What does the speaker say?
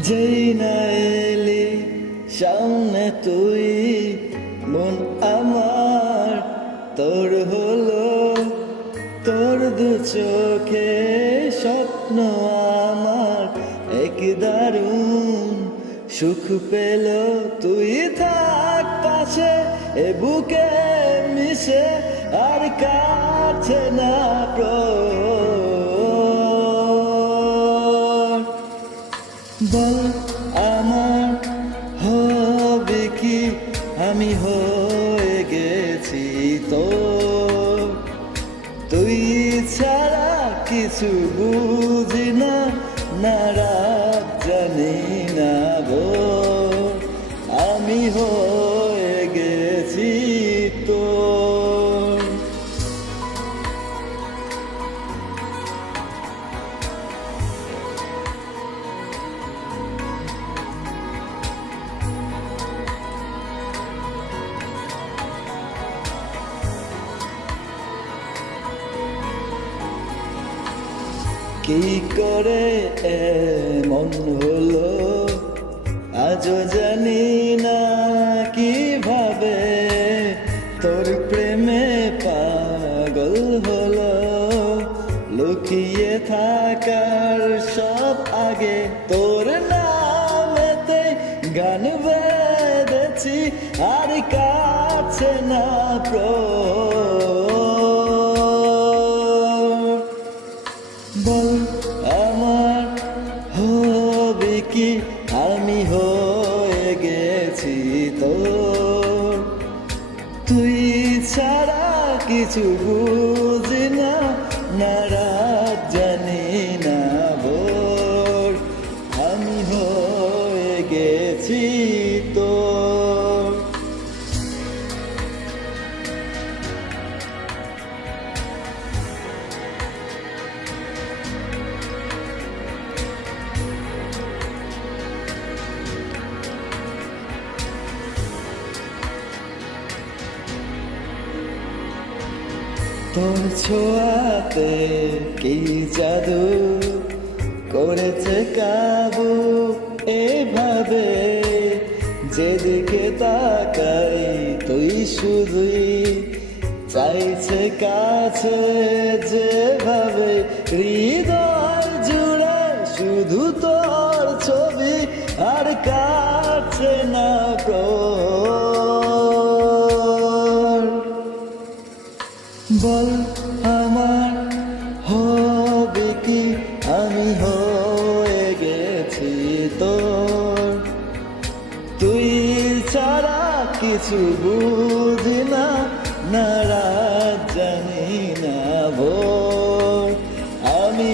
যেই না এলি সামনে তুই, মন আমার তোর হলো। তোর দু চোখে স্বপ্ন আমার এক দারুণ সুখ পেল। তুই থাক পাশে এ বুকে মিশে, আর কাছে না বল আমার হবে কি, আমি হয়ে গেছি তোর। তুই ছাড়া কিছু বুঝি না, না রাত জানি না গো, আমি হয়ে গেছি তোর। কি করে এমন হলো আজও জানি না, কিভাবে তোর প্রেমে পাগল হলো। লুকিয়ে থাকার সব আগে তোর নামেতে গান বেঁধেছি, আর কাছে না বল আমার হবে কি, আমি হয়ে গেছি তোর। তুই ছাড়া কিছু বুঝি না, না রাত জানি না ভোর, আমি হয়ে গেছি তোর। তোর ছোঁয়াতে কি জাদু করেছে কাবু, এভাবে যেদিকে তাকাই তুই শুধুই চাইছে কাছে। যেভাবে হৃদয় জুড়ে শুধু তোর ছবি, আর কাছে না বল আমার হবে কি, আমি হয়ে গেছি তোর। তুই ছাড়া কিছু বুঝি না, না রাত জানি না ভোর, আমি